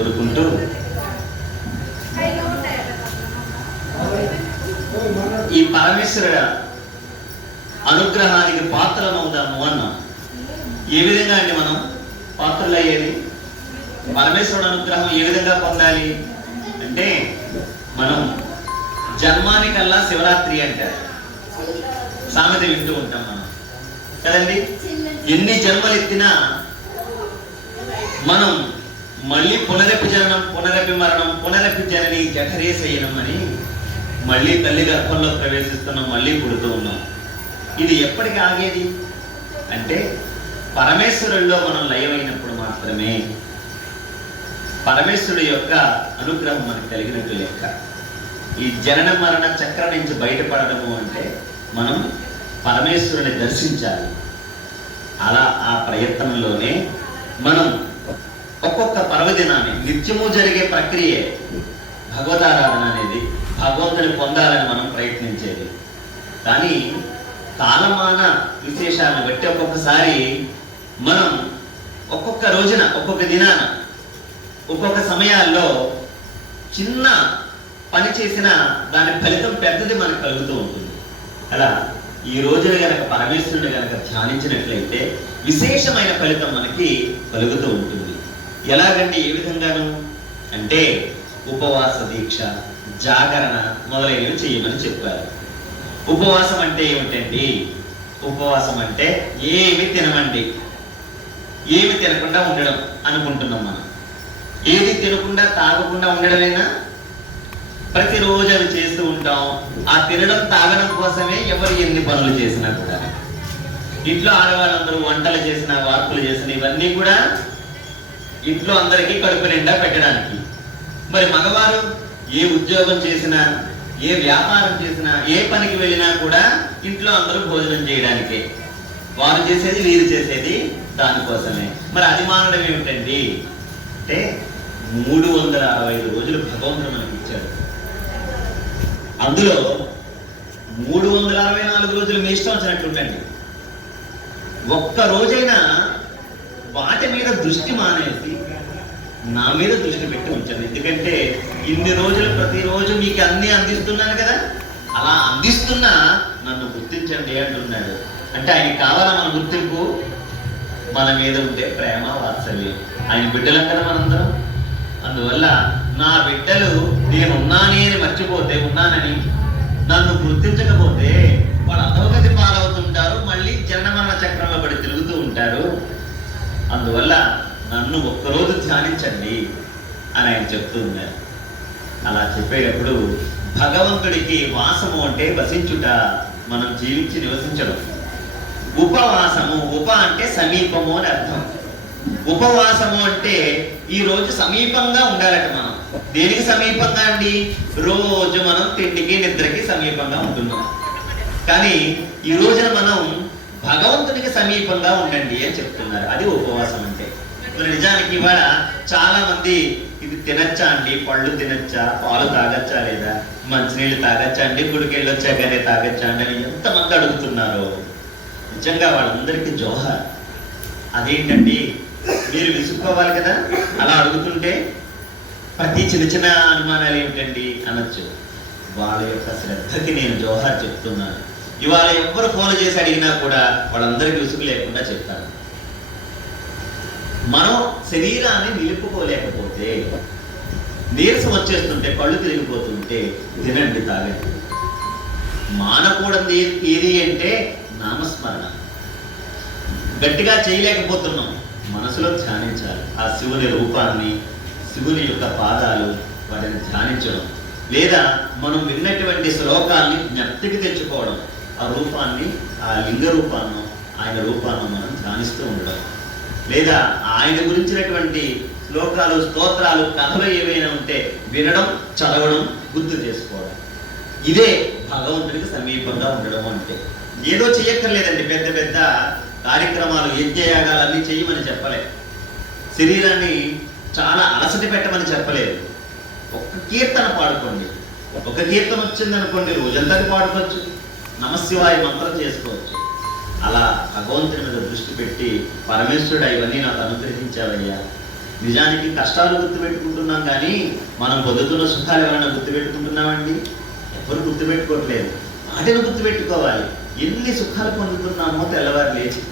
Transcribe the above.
కోరుకుంటూ. ఈ పరమేశ్వర అనుగ్రహానికి పాత్రమవుదాము అన్నాం. ఏ విధంగా అండి మనం పాత్రలయ్యేది? పరమేశ్వరుడు అనుగ్రహం ఏ విధంగా పొందాలి? అంటే మనం జన్మానికల్లా శివరాత్రి అంటారు సామెత వింటూ ఉంటాం మనం. కదండి? ఎన్ని జన్మలు ఎత్తినా మనం మళ్ళీ పునరపి జననం పునరపి మరణం పునరపి జనని జఠరే శయనం అని మళ్ళీ తల్లి గర్భంలో ప్రవేశిస్తున్నాం మళ్ళీ పుడుతూ ఉన్నాం. ఇది ఎప్పటికి ఆగేది? అంటే పరమేశ్వరుల్లో మనం లయమైనప్పుడు మాత్రమే పరమేశ్వరుడు యొక్క అనుగ్రహం మనకు కలిగినట్టు లెక్క. ఈ జనన మరణ చక్రం నుంచి బయటపడడము అంటే మనం పరమేశ్వరుని దర్శించాలి. అలా ఆ ప్రయత్నంలోనే మనం ఒక్కొక్క పర్వదినాన్ని నిత్యము జరిగే ప్రక్రియే భగవదారాధన అనేది. భగవంతుని పొందాలని మనం ప్రయత్నించేది. కానీ కాలమాన విశేషాలను బట్టి ఒక్కొక్కసారి మనం ఒక్కొక్క రోజున ఒక్కొక్క దినాన ఒక్కొక్క సమయాల్లో చిన్న పని చేసిన దాని ఫలితం పెద్దది మనకు కలుగుతూ ఉంటుంది. అలా ఈ రోజున గనక పరమేశ్వరుని గనక ధ్యానించినట్లయితే విశేషమైన ఫలితం మనకి కలుగుతూ ఉంటుంది. ఎలాగండి ఏ విధంగాను? అంటే ఉపవాస దీక్ష జాగరణ మొదలైనవి చేయమని చెప్పారు. ఉపవాసం అంటే ఏమిటండి? ఉపవాసం అంటే ఏమి తినమండి. ఏమి తినకుండా ఉండడం అనుకుంటున్నాం మనం. ఏది తినకుండా తాగకుండా ఉండడమేనా? ప్రతిరోజు అవి చేస్తూ ఉంటాం. ఆ తినడం తాగడం కోసమే ఎవరు ఎన్ని పనులు చేసినా కూడా ఇంట్లో ఆడవాళ్ళందరూ వంటలు చేసిన వార్పులు చేసిన ఇవన్నీ కూడా ఇంట్లో అందరికీ కడుపు నిండా పెట్టడానికి. మరి మగవారు ఏ ఉద్యోగం చేసినా ఏ వ్యాపారం చేసినా ఏ పనికి వెళ్ళినా కూడా ఇంట్లో అందరూ భోజనం చేయడానికే. వారు చేసేది వీరు చేసేది దానికోసమే. మరి అది మానడం ఏమిటండి? అంటే మూడు వందల అరవై ఐదు రోజులు భగవంతుడు మనకి ఇచ్చాడు. అందులో మూడు వందల అరవై నాలుగు రోజులు మీ ఇష్టం వచ్చినట్టుండండి ఒక్క రోజైనా వాటి మీద దృష్టి మానేసి నా మీద దృష్టి పెట్టి ఉంచండి. ఎందుకంటే ఇన్ని రోజులు ప్రతిరోజు మీకు అన్ని అందిస్తున్నాను కదా? అలా అందిస్తున్నా నన్ను గుర్తించండి అంటున్నాడు. అంటే ఆయన కావాలా మన గుర్తింపు? మన మీద ఉంటే ప్రేమ వాత్సల్యం. ఆయన బిడ్డలం కదా మనందరం. అందువల్ల నా బిడ్డలు నేను ఉన్నానే అని మర్చిపోతే ఉన్నానని నన్ను గుర్తించకపోతే వాళ్ళు అధోగతి పాలవుతారు అందువల్ల నన్ను ఒక్కరోజు ధ్యానించండి అని ఆయన చెప్తూ ఉన్నారు. అలా చెప్పేటప్పుడు భగవంతుడికి వాసము అంటే వసించుట మనం జీవించి నివసించడం. ఉపవాసము ఉప అంటే సమీపము అని అర్థం. ఉపవాసము అంటే ఈ రోజు సమీపంగా ఉండాలట మనం. దేనికి సమీపంగా అండి? రోజు మనం తిండికి నిద్రకి సమీపంగా ఉంటున్నాం. కానీ ఈ రోజున మనం భగవంతునికి సమీపంగా ఉండండి అని చెప్తున్నారు. అది ఉపవాసం అంటే. మరి నిజానికి ఇవాళ చాలా మంది ఇది తినచ్చా అండి? పళ్ళు తినచ్చా? పాలు తాగచ్చా లేదా? మంచినీళ్ళు తాగచ్చా అండి? గుడికి వెళ్ళొచ్చాకనే తాగచ్చా అండి అని ఎంతమంది అడుగుతున్నారో. నిజంగా వాళ్ళందరికీ జోహార్. అదేంటండి? మీరు విసుక్కోవాలి కదా? అలా అడుగుతుంటే ప్రతి చిన్న చిన్న అనుమానాలు ఏమిటండి అనొచ్చు. వాళ్ళ యొక్క శ్రద్ధకి నేను జోహార్ చెప్తున్నాను. ఇవాళ ఎవ్వరు ఫోన్ చేసి అడిగినా కూడా వాళ్ళందరికీ విసుగు లేకుండా చెప్తాను మనం శరీరాన్ని నిలుపుకోలేకపోతే నీరసం వచ్చేస్తుంటే కళ్ళు తిరిగిపోతుంటే తినండి తాగండి. మానకూడదు ఏది అంటే నామస్మరణ. గట్టిగా చేయలేకపోతున్నాం. మనసులో ధ్యానించాలి. ఆ శివుని రూపాన్ని శివుని యొక్క పాదాలు వాటిని ధ్యానించడం. లేదా మనం విన్నటువంటి శ్లోకాల్ని జ్ఞప్తికి తెచ్చుకోవడం. ఆ రూపాన్ని ఆ లింగ రూపాన్ని ఆయన రూపాన్ని మనం ధ్యానిస్తూ ఉండడం. లేదా ఆయన గురించినటువంటి శ్లోకాలు స్తోత్రాలు కథలు ఏవైనా ఉంటే వినడం చదవడం గుర్తు చేసుకోవడం. ఇదే భగవంతుడికి సమీపంగా ఉండడం అంటే. ఏదో చెయ్యక్కర్లేదండి పెద్ద పెద్ద కార్యక్రమాలు యజ్ఞయాగాలు అన్నీ చెయ్యమని చెప్పలే. శరీరాన్ని చాలా అలసట పెట్టమని చెప్పలేదు. ఒక్క కీర్తన పాడుకోండి. ఒక కీర్తన వచ్చిందనుకోండి రోజంతా పాడుకోవచ్చు. నమశివాయ మంత్రం చేసుకోవచ్చు అలా భగవంతుని మీద దృష్టి పెట్టి పరమేశ్వరుడు ఇవన్నీ నాకు అనుగ్రహించావయ్యా. నిజానికి కష్టాలు గుర్తుపెట్టుకుంటున్నాం కానీ మనం పొందుతున్న సుఖాలు ఎవరైనా గుర్తుపెట్టుకుంటున్నామండి? ఎవరు గుర్తుపెట్టుకోవట్లేదు. వాటిని గుర్తుపెట్టుకోవాలి. ఎన్ని సుఖాలు పొందుతున్నామో తెల్లవారు లేచి